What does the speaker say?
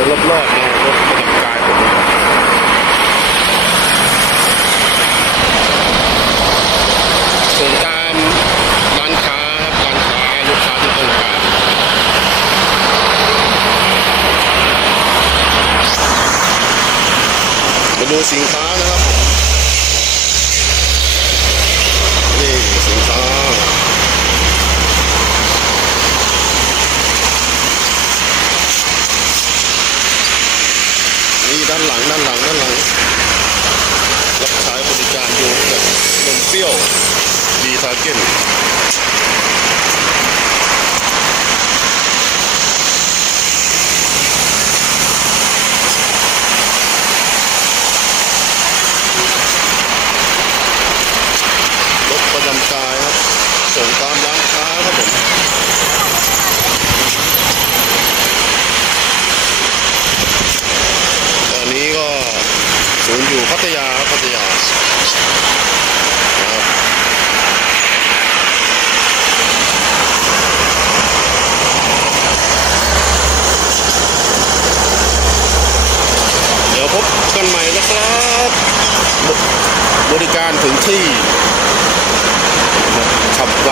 อรอบๆนะรถประจำกายผมส่งตามร้านค้าครับร้านค้าลูกค้าที่ต้องการมาดูสินค้านะครับนี่สินค้านี่ ด้านหลังด้านหลังด้านหลังรับใช้บริการโยเกิร์ตนมเปรี้ยวดีทาเก้นูนย์อยู่พัทยาพัทยาเดี๋ยวพบกันใหม่นะครับ บริการถึงที่ขับไป